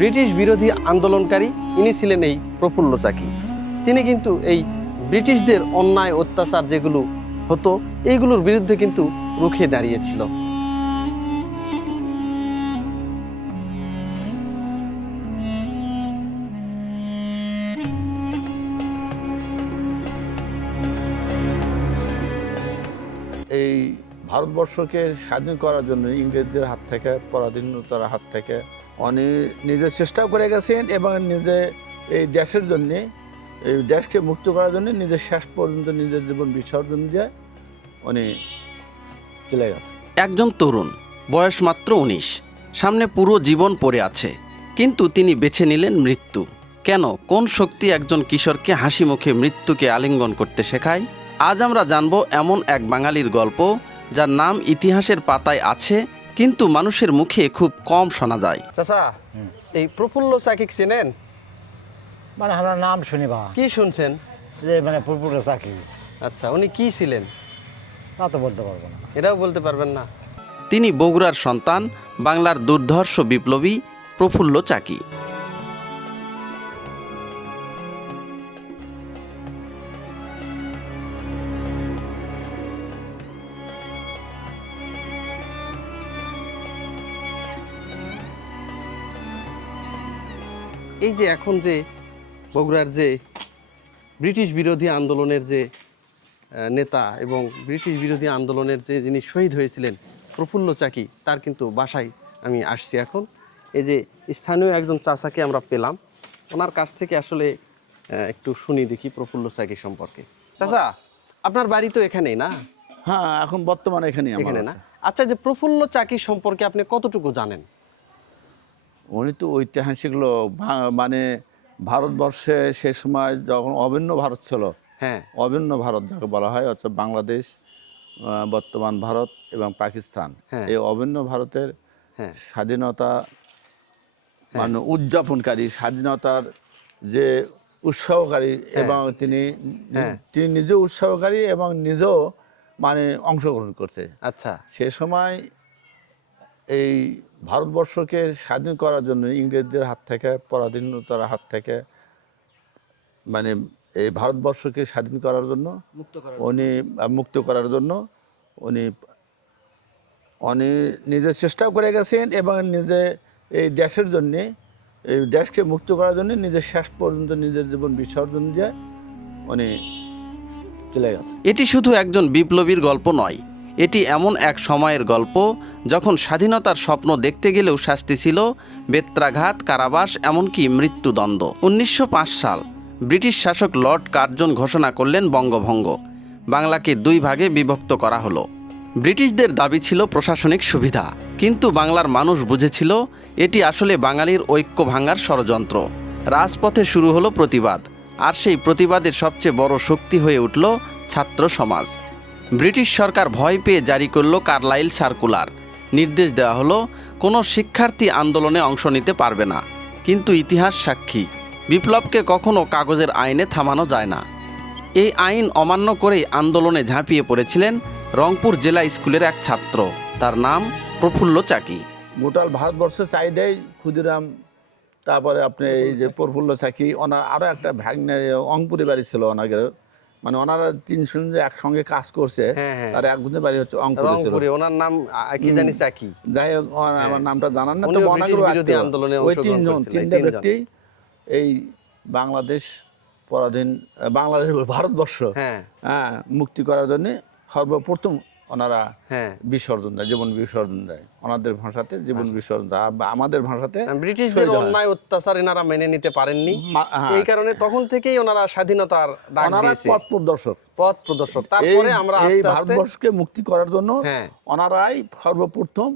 British বিরোধী আন্দোলনকারী ইনি ছিলেন এই প্রফুল্ল চাকি। তিনি কিন্তু এই ব্রিটিশদের অন্যায় অত্যাচার যেগুলো হতো এইগুলোর বিরুদ্ধে কিন্তু রুখে দাঁড়িয়েছিল। এই ভারতবর্ষকে স্বাধীন করার জন্য ইংরেজদের হাত থেকে, পরাধীনতার হাত থেকে উনি নিজে চেষ্টাও করে গেছেন এবং নিজে এই দেশের জন্যে, এই দেশকে মুক্ত করার জন্য নিজের শেষ পর্যন্ত নিজের জীবন বিসর্জন দিয়ে উনি চলে গেছেন। একজন তরুণ, বয়স মাত্র ১৯, সামনে পুরো জীবন পড়ে আছে, কিন্তু তিনি বেছে নিলেন মৃত্যু। কেন, কোন শক্তি একজন কিশোরকে হাসি মুখে মৃত্যুকে আলিঙ্গন করতে শেখায়? আজ আমরা জানব এমন এক বাঙালির গল্প, যার নাম ইতিহাসের পাতায় আছে কিন্তু মানুষের মুখে খুব কম শোনা যায়। চাচা, এই প্রফুল্ল চাকি চেনেন? মানে আমরা নাম শুনি বা কি শুনছেন? যে মানে প্রফুল্ল চাকি। আচ্ছা, উনি কি ছিলেন? তা তো বলতে পারবো না। এটাও বলতে পারবেন না? তিনি বগুড়ার সন্তান, বাংলার দুর্ধর্ষ বিপ্লবী প্রফুল্ল চাকি। এই যে এখন যে বগুড়ার যে ব্রিটিশ বিরোধী আন্দোলনের যে নেতা এবং ব্রিটিশ বিরোধী আন্দোলনের যে যিনি শহীদ হয়েছিলেন প্রফুল্ল চাকি, তার কিন্তু বাসায় আমি আসছি এখন। এই যে স্থানীয় একজন চাচাকে আমরা পেলাম, ওনার কাছ থেকে আসলে একটু শুনি দেখি প্রফুল্ল চাকি সম্পর্কে। চাচা, আপনার বাড়ি তো এখানেই না? হ্যাঁ, এখন বর্তমানে এখানে না? আচ্ছা, যে প্রফুল্ল চাকি সম্পর্কে আপনি কতটুকু জানেন? উনি তো ঐতিহাসিক লোক, মানে ভারতবর্ষে সে সময় যখন অভিন্ন ভারত ছিল, হ্যাঁ, অভিন্ন ভারত যাকে বলা হয়, অর্থাৎ বাংলাদেশ, বর্তমান ভারত এবং পাকিস্তান, এই অভিন্ন ভারতের স্বাধীনতা মানে উদযাপনকারী, স্বাধীনতার যে উৎসাহকারী, এবং তিনি নিজে উৎসাহকারী এবং নিজেও মানে অংশগ্রহণ করছে। আচ্ছা, সে সময় এই ভারতবর্ষকে স্বাধীন করার জন্য ইংরেজদের হাত থেকে, পরাধীনতার হাত থেকে, মানে এই ভারতবর্ষকে স্বাধীন করার জন্য উনি মুক্ত করার জন্য উনি নিজে চেষ্টাও করে গেছেন এবং নিজে এই দেশের জন্যে, এই দেশকে মুক্ত করার জন্য নিজের শেষ পর্যন্ত নিজের জীবন বিসর্জন দিয়ে উনি চলে গেছেন। এটি শুধু একজন বিপ্লবীর গল্প নয়, এটি এমন এক সময়ের গল্প যখন স্বাধীনতার স্বপ্ন দেখতে গেলেও শাস্তি ছিল বেত্রাঘাত, কারাবাস, এমনকি মৃত্যুদণ্ড। ১৯০৫ সাল ব্রিটিশ শাসক লর্ড কার্জন ঘোষণা করলেন বঙ্গভঙ্গ। বাংলাকে ২ ভাগে বিভক্ত করা হলো। ব্রিটিশদের দাবি ছিল প্রশাসনিক সুবিধা, কিন্তু বাংলার মানুষ বুঝেছিল এটি আসলে বাঙালির ঐক্য ভাঙার ষড়যন্ত্র। রাজপথে শুরু হলো প্রতিবাদ, আর সেই প্রতিবাদের সবচেয়ে বড় শক্তি হয়ে উঠল ছাত্র সমাজ। ব্রিটিশ সরকার ভয় পেয়ে জারি করল কার্লাইল সার্কুলার। নির্দেশ দেওয়া হলো কোনো শিক্ষার্থী আন্দোলনে অংশ নিতে পারবে না। কিন্তু ইতিহাস সাক্ষী, বিপ্লবকে কখনো কাগজের আইনে থামানো যায় না। এই আইন অমান্য করেই আন্দোলনে ঝাঁপিয়ে পড়েছিলেন রংপুর জেলা স্কুলের এক ছাত্র, তার নাম প্রফুল্ল চাকি। গোটাল ভারতবর্ষের চাইডাই ক্ষুদিরাম, তারপরে আপনি এই যে প্রফুল্ল চাকি, ওনার আরও একটা ভাগ্নে অংপুরে বাড়ি ছিল ওনাদের, মানে ওনারা ৩ জন যে একসঙ্গে কাজ করছে, তার একজনের বাড়ি হচ্ছে অংপুরে ছিল। ওনার নাম কি জানি চাকি, যাই হোক, আমার নামটা জানান না, তো ওই ৩ জন, ৩টা ব্যক্তি এই বাংলাদেশ পরাধীন, বাংলাদেশ ভারতবর্ষ মুক্তি করার জন্য সর্বপ্রথম ওনারা বিসর্জন দেয়, জীবন বিসর্জন দেয়। ওনাদের ভাষাতে জীবন বিসর্জন দেয়, আমাদের ভাষাতে ব্রিটিশদের অন্যায় অত্যাচার এনারা মেনে নিতে পারেননি, এই কারণে তখন থেকেই ওনারা স্বাধীনতার ডাক দিয়েছে। পথ প্রদর্শক। তারপরে আমরা এই ভারতবর্ষকে মুক্তি করার জন্য ওনারাই সর্বপ্রথম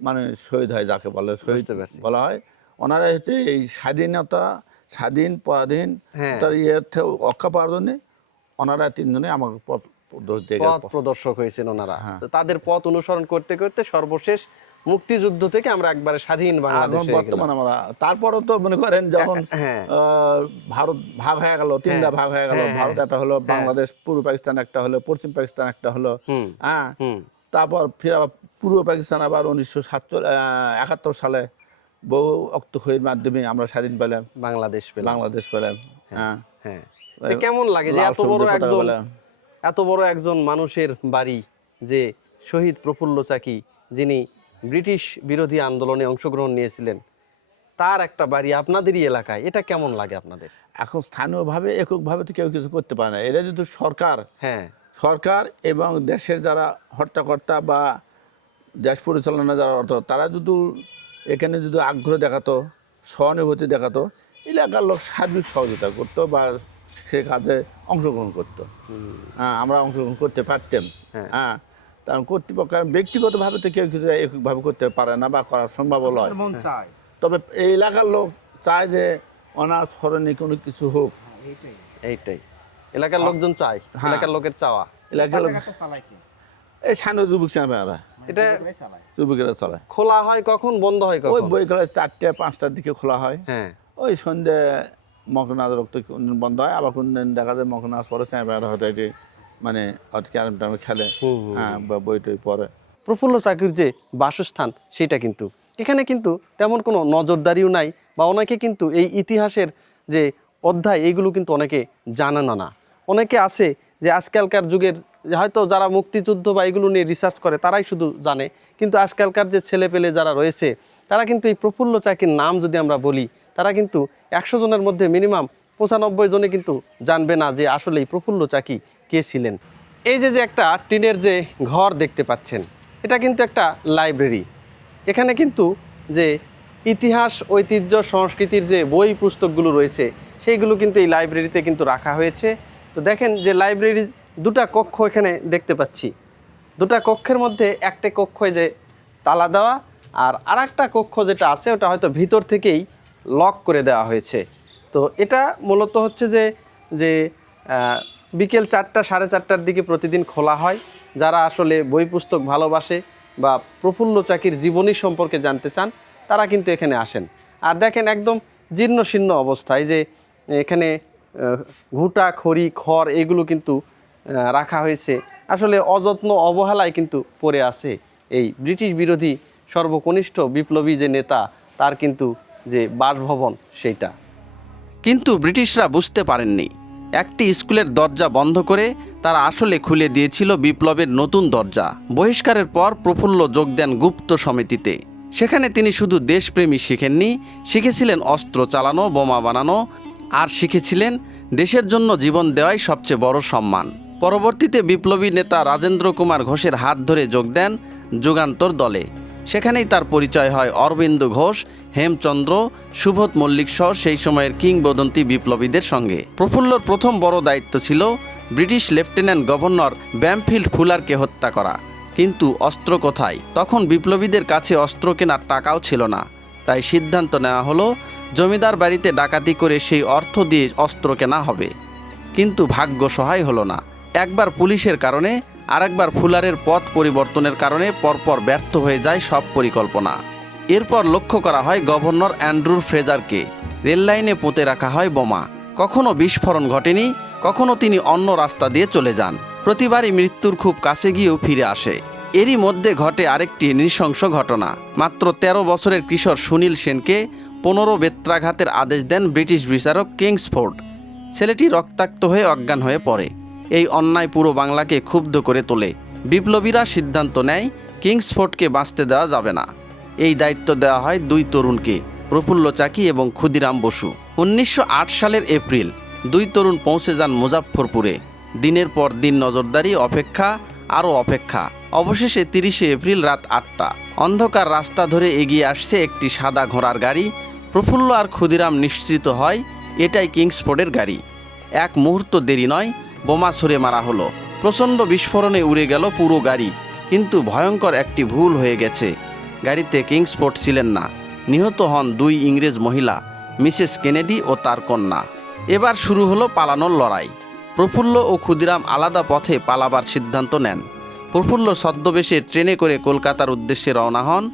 মানে শহীদ হয়, যাকে বলে শহীদ বলা হয়। ওনারাই হচ্ছে এই স্বাধীনতা, স্বাধীন পরাধীন তার রক্ষা পাওয়ার জন্য ওনারা ৩ জনে আমাকে পথ প্রদর্শক হয়েছেন ওনারা। তাদের পথ অনুসরণ করতে করতে সর্বশেষ মুক্তিযুদ্ধ থেকে আমরা একবারে স্বাধীন বাংলাদেশ বর্তমানে আমরা। তারপরও তো মনে করেন যখন ভারত ভাগ হয়ে গেল, ৩টা ভাগ হয়ে গেল, ভারত একটা হলো, বাংলাদেশ, পূর্ব পাকিস্তান একটা হলো, পশ্চিম পাকিস্তান একটা হলো, তারপর ফির আবার পূর্ব পাকিস্তান আবার ১৯৭১ সালে বহু রক্তক্ষয়ীর মাধ্যমে আমরা স্বাধীন পেলাম, বাংলাদেশ পেলাম। বাংলাদেশ পেলাম। হ্যাঁ, হ্যাঁ, তো কেমন লাগে যে লাল এত বড় সবুজের পতাকা একজন পেলাম। এত বড় একজন মানুষের বাড়ি, যে শহীদ প্রফুল্ল চাকি, যিনি ব্রিটিশ বিরোধী আন্দোলনে অংশগ্রহণ নিয়েছিলেন, তার একটা বাড়ি আপনাদেরই এলাকায়, এটা কেমন লাগে আপনাদের? এখন স্থানীয়ভাবে এককভাবে তো কেউ কিছু করতে পারে না। এরা যদি হ্যাঁ, সরকার এবং দেশের যারা হর্তাকর্তা বা দেশ পরিচালনা যারা অর্থ, তারা যদি এখানে যদি আগ্রহ দেখাতো, সহানুভূতি দেখাতো, এলাকার লোক সার্বিক সহযোগিতা করতো বা সে কাজে অংশগ্রহণ করতো। হ্যাঁ, আমরা অংশগ্রহণ করতে পারতাম। হ্যাঁ, কারণ কর্তৃপক্ষ ব্যক্তিগতভাবে তো কেউ কিছু এককভাবে করতে পারে না বা করা সম্ভব নয়। তবে এই এলাকার লোক চায় যে অনার স্মরণে কোনো কিছু হোক। এইটাই এলাকার লোকজন চায়, এলাকার লোকের চাওয়া। এলাকার লোক এই স্থানীয় যুবক চামেরা, এটা যুবকেরা চালায়। খোলা হয় কখন, বন্ধ হয় ওই কখন? বই খেলা 4-5টার দিকে খোলা হয়। হ্যাঁ, ওই সন্ধ্যে মকনাজ রক্ত কোনদিন বন্ধ হয়, আবার কোনদিন দেখা যায় মকনাজ পরে চামেরা হতে যে মানে ক্যারাম টামে খেলে। হ্যাঁ, বা বই টই পরে। প্রফুল্ল চাকির যে বাসস্থান, সেটা কিন্তু এখানে কিন্তু তেমন কোনো নজরদারিও নাই, বা অনেকে কিন্তু এই ইতিহাসের যে অধ্যায়, এইগুলো কিন্তু অনেকে জানে না। অনেকে আছে যে আজকালকার যুগের হয়তো যারা মুক্তিযুদ্ধ বা এগুলো নিয়ে রিসার্চ করে, তারাই শুধু জানে, কিন্তু আজকালকার যে ছেলেপেলে যারা রয়েছে, তারা কিন্তু এই প্রফুল্ল চাকির নাম যদি আমরা বলি, তারা কিন্তু 100 জনের মধ্যে মিনিমাম 95 জনে কিন্তু জানবে না যে আসলে এই প্রফুল্ল চাকি কে ছিলেন। এই যে একটা টিনের যে ঘর দেখতে পাচ্ছেন, এটা কিন্তু একটা লাইব্রেরি। এখানে কিন্তু যে ইতিহাস, ঐতিহ্য, সংস্কৃতির যে বই পুস্তকগুলো রয়েছে, সেইগুলো কিন্তু এই লাইব্রেরিতে কিন্তু রাখা হয়েছে। তো দেখেন যে লাইব্রেরির দুটা কক্ষ এখানে দেখতে পাচ্ছি। দুটা কক্ষের মধ্যে একটা কক্ষে যে তালা দেওয়া, আর আরেকটা কক্ষ যেটা আছে ওটা হয়তো ভিতর থেকেই লক করে দেওয়া হয়েছে। তো এটা মূলত হচ্ছে যে বিকেল 4টা 4:30টার দিকে প্রতিদিন খোলা হয়। যারা আসলে বই পুস্তক ভালোবাসে বা প্রফুল্ল চাকির জীবনী সম্পর্কে জানতে চান, তারা কিন্তু এখানে আসেন। আর দেখেন একদম জীর্ণ শীর্ণ অবস্থায় যে এখানে ঘুঁটা, খড়ি, খড় এগুলো কিন্তু রাখা হয়েছে। আসলে অযত্ন, অবহেলায় কিন্তু পড়ে আছে এই ব্রিটিশ বিরোধী সর্বকনিষ্ঠ বিপ্লবী যে নেতা, তার কিন্তু যে বাসভবন সেইটা। কিন্তু ব্রিটিশরা বুঝতে পারেননি, একটি স্কুলের দরজা বন্ধ করে তারা আসলে খুলে দিয়েছিল বিপ্লবের নতুন দরজা। বহিষ্কারের পর প্রফুল্ল যোগ দেন গুপ্ত সমিতিতে। সেখানে তিনি শুধু দেশপ্রেমী শিখেননি, শিখেছিলেন অস্ত্র চালানো, বোমা বানানো, আর শিখেছিলেন দেশের জন্য জীবন দেওয়াই সবচেয়ে বড় সম্মান। পরবর্তীতে বিপ্লবী নেতা রাজেন্দ্র কুমার ঘোষের হাত ধরে যোগ দেন যুগান্তর দলে। সেখানেই তার পরিচয় হয় অরবিন্দ ঘোষ, হেমচন্দ্র, সুবোধ মল্লিক সহ সেই সময়ের কিংবদন্তি বিপ্লবীদের সঙ্গে। প্রফুল্লর প্রথম বড় দায়িত্ব ছিল ব্রিটিশ লেফটেন্যান্ট গভর্নর ব্যামফিল্ড ফুলারকে হত্যা করা। কিন্তু অস্ত্র কোথায়? তখন বিপ্লবীদের কাছে অস্ত্র কেনার টাকাও ছিল না। তাই সিদ্ধান্ত নেওয়া হলো জমিদার বাড়িতে ডাকাতি করে সেই অর্থ দিয়ে অস্ত্র কেনা হবে। কিন্তু ভাগ্য সহায় হলো না। একবার পুলিশের কারণে, আরেকবার ফুলারের পথ পরিবর্তনের কারণে পরপর ব্যর্থ হয়ে যায় সব পরিকল্পনা। এরপর লক্ষ্য করা হয় গভর্নর অ্যান্ড্রু ফ্রেজারকে। রেল লাইনে পুঁতে রাখা হয় বোমা। কখনো বিস্ফোরণ ঘটেনি, কখনো তিনি অন্য রাস্তা দিয়ে চলে যান। প্রতিবারই মৃত্যুর খুব কাছে গিয়েও ফিরে আসে। এরই মধ্যে ঘটে আরেকটি নৃশংস ঘটনা। মাত্র 13 বছরের কিশোর সুনীল সেনকে 15 বেত্রাঘাতের আদেশ দেন ব্রিটিশ বিচারক কিংসফোর্ড। ছেলেটি রক্তাক্ত হয়ে অজ্ঞান হয়ে পড়ে। এই অন্যায় পুরো বাংলাকে ক্ষুব্ধ করে তোলে। বিপ্লবীরা সিদ্ধান্ত নেয় কিংসফোর্ডকে বাঁচতে দেওয়া যাবে না। এই দায়িত্ব দেওয়া হয় 2 তরুণকে, প্রফুল্ল চাকি এবং ক্ষুদিরাম বসু। 1908 সালের এপ্রিল 2 তরুণ পৌঁছে যান মুজাফফরপুরে। দিনের পর দিন নজরদারি, অপেক্ষা, আরও অপেক্ষা। অবশেষে 30শে এপ্রিল রাত 8টা, অন্ধকার রাস্তা ধরে এগিয়ে আসছে একটি সাদা ঘোড়ার গাড়ি। প্রফুল্ল আর ক্ষুদিরাম নিশ্চিত হয় এটাই কিংসফোর্ডের গাড়ি। এক মুহূর্ত দেরি নয়, বোমা ছুড়ে মারা হলো। প্রচণ্ড বিস্ফোরণে উড়ে গেল পুরো গাড়ি। কিন্তু ভয়ঙ্কর একটি ভুল হয়ে গেছে। গাড়িতে কিংসফোর্ড ছিলেন না। নিহত হন 2 ইংরেজ মহিলা, মিসেস কেনেডি ও তার কন্যা। এবার শুরু হলো পালানোর লড়াই। প্রফুল্ল ও ক্ষুদিরাম আলাদা পথে পালাবার সিদ্ধান্ত নেন। প্রফুল্ল ছদ্মবেশে ট্রেনে করে কলকাতার উদ্দেশ্যে রওনা হন।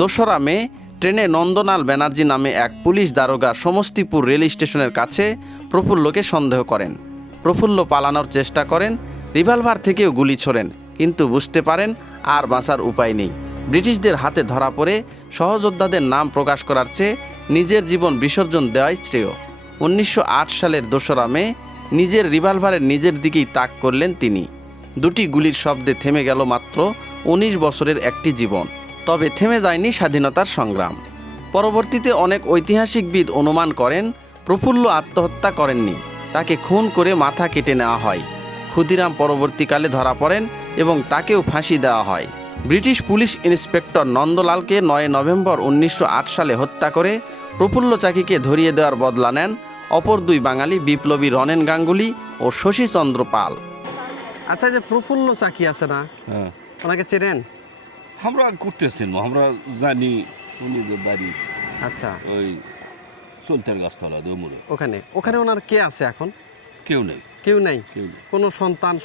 2রা মে ট্রেনে নন্দলাল ব্যানার্জি নামে এক পুলিশ দারোগা সমস্তিপুর রেল স্টেশনের কাছে প্রফুল্লকে সন্দেহ করেন। প্রফুল্ল পালানোর চেষ্টা করেন, রিভলভার থেকেও গুলি ছোড়েন, কিন্তু বুঝতে পারেন আর বাঁচার উপায় নেই। ব্রিটিশদের হাতে ধরা পড়ে সহযোদ্ধাদের নাম প্রকাশ করার চেয়ে নিজের জীবন বিসর্জন দেওয়াই শ্রেয়। 1908 সালের 2রা মে নিজের রিভলভারের নিজের দিকেই তাক করলেন তিনি। 2টি গুলির শব্দে থেমে গেল মাত্র 19 বছরের একটি জীবন। তবে থেমে যায়নি স্বাধীনতার সংগ্রাম। পরবর্তীতে অনেক ঐতিহাসিকবিদ অনুমান করেন প্রফুল্ল আত্মহত্যা করেননি, তাকে খুন করে মাথা কেটে নেওয়া হয়। ক্ষুদিরাম পরবর্তীকালে ধরা পড়েন এবং তাকেও ফাঁসি দেওয়া হয়। ব্রিটিশ পুলিশ ইন্সপেক্টর নন্দলালকে 9 নভেম্বর 1908 সালে হত্যা করে প্রফুল্ল চাকিকে ধরিয়ে দেওয়ার বদলা নেন অপর 2 বাঙালি বিপ্লবী রনেন গাঙ্গুলি ও শশীচন্দ্র পাল। আচ্ছা, যে প্রফুল্ল চাকি আছে না, হ্যাঁ, ওনাকে চেনেন? আমরা করতেছেন, আমরা জানি উনি যে বাড়ি আচ্ছা, ওই সুলতান গাছতলা দমুরে। ওখানে ওখানে ওনার কে আছে এখন? কেউ নেই, কেউ নাই? কেউ নেই। কোনো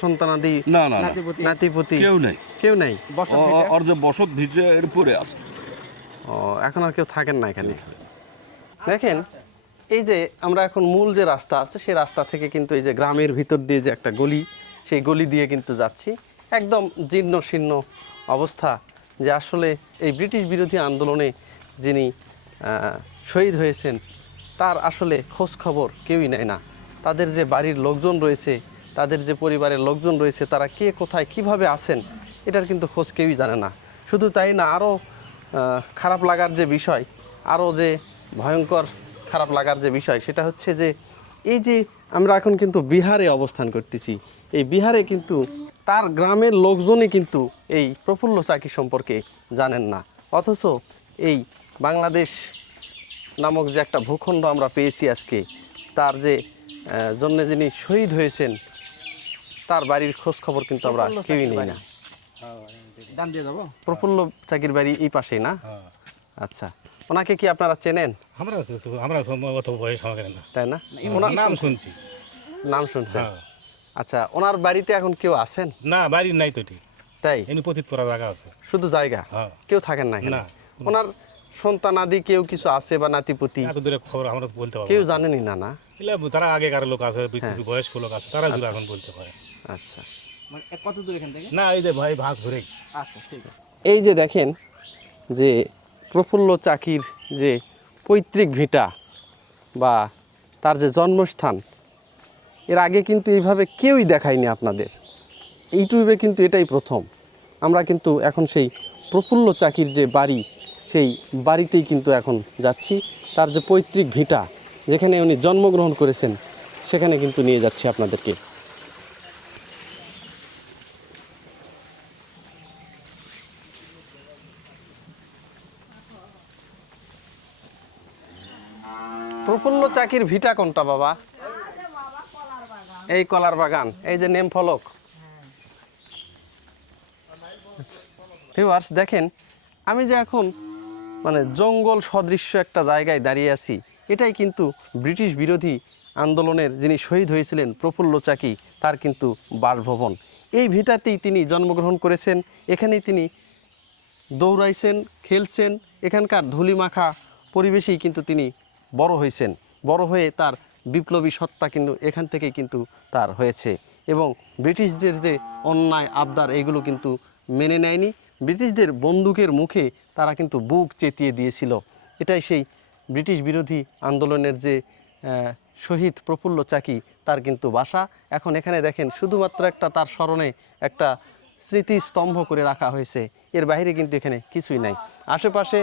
সন্তানাদি, না না না, নাতিপুতি কেউ নেই। কেউ নাই? আর যে বসত ভিতরে এর পরে আছে। ও, এখন আর কেউ থাকেন না এখানে। দেখেন, এই যে আমরা এখন মূল যে রাস্তা আছে সেই রাস্তা থেকে কিন্তু এই যে গ্রামের ভিতর দিয়ে যে একটা গলি, সেই গলি দিয়ে কিন্তু যাচ্ছি। একদম জীর্ণ শীর্ণ অবস্থা, যে আসলে এই ব্রিটিশ বিরোধী আন্দোলনে যিনি শহীদ হয়েছেন তার আসলে খোঁজ খবর কেউই নেয় না। তাদের যে বাড়ির লোকজন রয়েছে, তাদের যে পরিবারের লোকজন রয়েছে, তারা কে কোথায় কিভাবে আছেন এটার কিন্তু খোঁজ কেউই জানে না। শুধু তাই না, আরও খারাপ লাগার যে বিষয়, আরও যে ভয়ঙ্কর খারাপ লাগার যে বিষয়, সেটা হচ্ছে যে এই যে আমরা এখন কিন্তু বিহারে অবস্থান করতেছি, এই বিহারে কিন্তু তার গ্রামের লোকজনই কিন্তু এই প্রফুল্ল চাকি সম্পর্কে জানেন না। অথচ এই বাংলাদেশ নামক যে একটা ভূখণ্ড আমরা পেয়েছি আজকে, তার যে জন্য যিনি শহীদ হয়েছেন তার বাড়ির খোঁজ খবর কিন্তু আমরা কেউই নেই না। প্রফুল্ল চাকির বাড়ি এই পাশেই না? আচ্ছা, ওনাকে কি আপনারা চেনেন? আমরা অত বয়স আমাকে না, তাই না? ওনার নাম শুনছি। নাম শুনছেন? আচ্ছা, ওনার বাড়িতে এখন কেউ আছেন? না, বাড়ির নাই তো ঠিক, তাই এমনি পতিত পড়া জায়গা আছে, শুধু জায়গা, কেউ থাকেন না এখানে? না। ওনার সন্তানাদি কেউ কিছু আছে বা নাতিপুতি? এত দূরে খবর আমরা তো বলতে পারবো কেউ না। জানেনই না? না, এগুলা তারা আগেকার লোক আছে, কিছু বয়স্ক লোক আছে, তারা জুড়ে এখন বলতে পারে। আচ্ছা, কত দূর এখান থেকে? না, এই যে ভাই ভাস ঘুরে। আচ্ছা, ঠিক আছে। এই যে দেখেন যে প্রফুল্ল চাকির যে পৈতৃক ভিটা বা তার যে জন্মস্থান, এর আগে কিন্তু এইভাবে কেউই দেখায়নি আপনাদের। ইউটিউবে কিন্তু এটাই প্রথম। আমরা কিন্তু এখন সেই প্রফুল্ল চাকির যে বাড়ি, সেই বাড়িতেই কিন্তু এখন যাচ্ছি। তার যে পৈতৃক ভিটা, যেখানে উনি জন্মগ্রহণ করেছেন, সেখানে কিন্তু নিয়ে যাচ্ছি আপনাদেরকে। প্রফুল্ল চাকির ভিটা কোনটা বাবা? এই কলার বাগান, এই যে নেম ফলক। ভিউয়ার্স দেখেন, আমি যে এখন মানে জঙ্গল সদৃশ্য একটা জায়গায় দাঁড়িয়ে আছি, এটাই কিন্তু ব্রিটিশ বিরোধী আন্দোলনের যিনি শহীদ হয়েছিলেন প্রফুল্ল চাকি, তার কিন্তু বাসভবন। এই ভিটাতেই তিনি জন্মগ্রহণ করেছেন, এখানেই তিনি দৌড়াইছেন, খেলছেন, এখানকার ধুলিমাখা পরিবেশেই কিন্তু তিনি বড় হয়েছেন। বড় হয়ে তার বিপ্লবী সত্তা কিন্তু এখান থেকেই কিন্তু তার হয়েছে। এবং ব্রিটিশদের যে অন্যায় আবদার, এগুলো কিন্তু মেনে নেয়নি। ব্রিটিশদের বন্দুকের মুখে তারা কিন্তু বুক চেতিয়ে দিয়েছিল। এটাই সেই ব্রিটিশ বিরোধী আন্দোলনের যে শহীদ প্রফুল্ল চাকি, তার কিন্তু বাসা। এখন এখানে দেখেন শুধুমাত্র একটা তার স্মরণে একটা স্মৃতিস্তম্ভ করে রাখা হয়েছে, এর বাইরে কিন্তু এখানে কিছুই নাই। আশেপাশে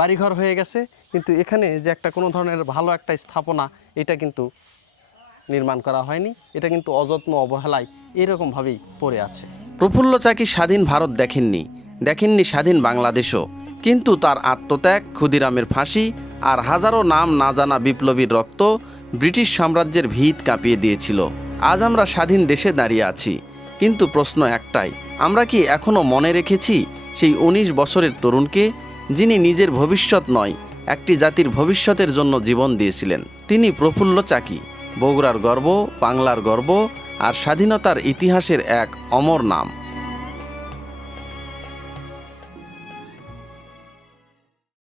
বাড়িঘর হয়ে গেছে, কিন্তু এখানে যে একটা কোনো ধরনের ভালো একটা স্থাপনা, এটা কিন্তু নির্মাণ করা হয়নি। এটা কিন্তু অযত্ন অবহেলায় এরকমভাবেই পড়ে আছে। প্রফুল্ল চাকি স্বাধীন ভারত দেখেননি স্বাধীন বাংলাদেশও, কিন্তু তার আত্মত্যাগ, ক্ষুদিরামের ফাঁসি আর হাজারো নাম না জানা বিপ্লবীর রক্ত ব্রিটিশ সাম্রাজ্যের ভিত কাঁপিয়ে দিয়েছিল। আজ আমরা স্বাধীন দেশে দাঁড়িয়ে আছি, কিন্তু প্রশ্ন একটাই, আমরা কি এখনও মনে রেখেছি সেই 19 বছরের তরুণকে, যিনি নিজের ভবিষ্যৎ নয়, একটি জাতির ভবিষ্যতের জন্য জীবন দিয়েছিলেন? তিনি প্রফুল্ল চাকি, বগুড়ার গর্ব, বাংলার গর্ব আর স্বাধীনতার ইতিহাসের এক অমর নাম।